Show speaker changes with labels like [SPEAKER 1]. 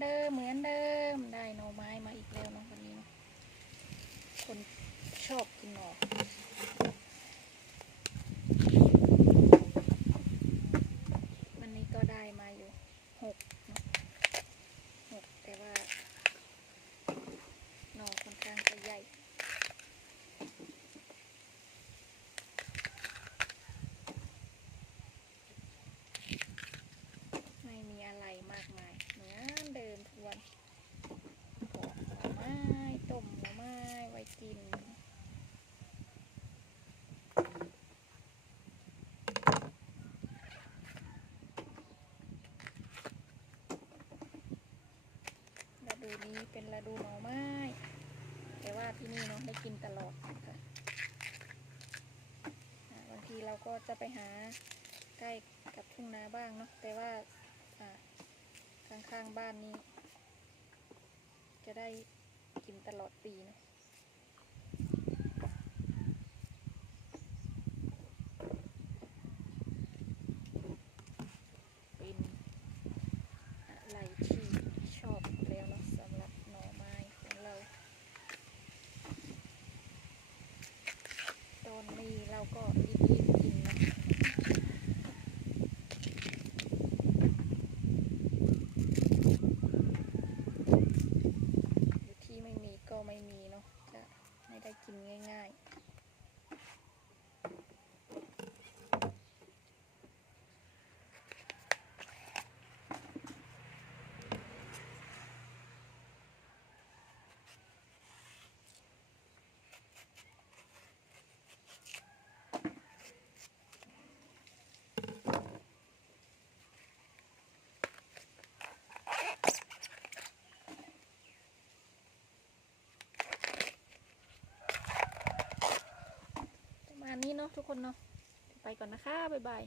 [SPEAKER 1] เดิมเหมือนเดิมได้หน่อไม้มาอีกแล้วเนาะวันนี้คนชอบกินหน่อวันนี้ก็ได้มาอยู่หกเนาะหกแต่ว่าหน่อค่อนข้างจะใหญ่ ไม่มีอะไรมากมายเหมือนเดิมท วนหน่อไม้ต้มหน่อไม้ไว้กินฤดูนี้เป็นฤดูหน่อไม้ แต่ว่าที่นี่เนาะได้กินตลอดค่ะบางทีเราก็จะไปหาใกล้กับทุ่งนาบ้างเนาะแต่ว่าข้างๆบ้านนี้ ได้กินตลอดปีนะเป็นอะไรที่ชอบแล้วสำหรับหน่อไม้ของเราตอนนี้เราก็รีบๆกินนะอยู่ที่ไม่มีก็ไม่มีเนาะ จะไม่ได้กินง่าย ๆ นาะทุกคนเนาะไปก่อนนะคะบ๊ายบาย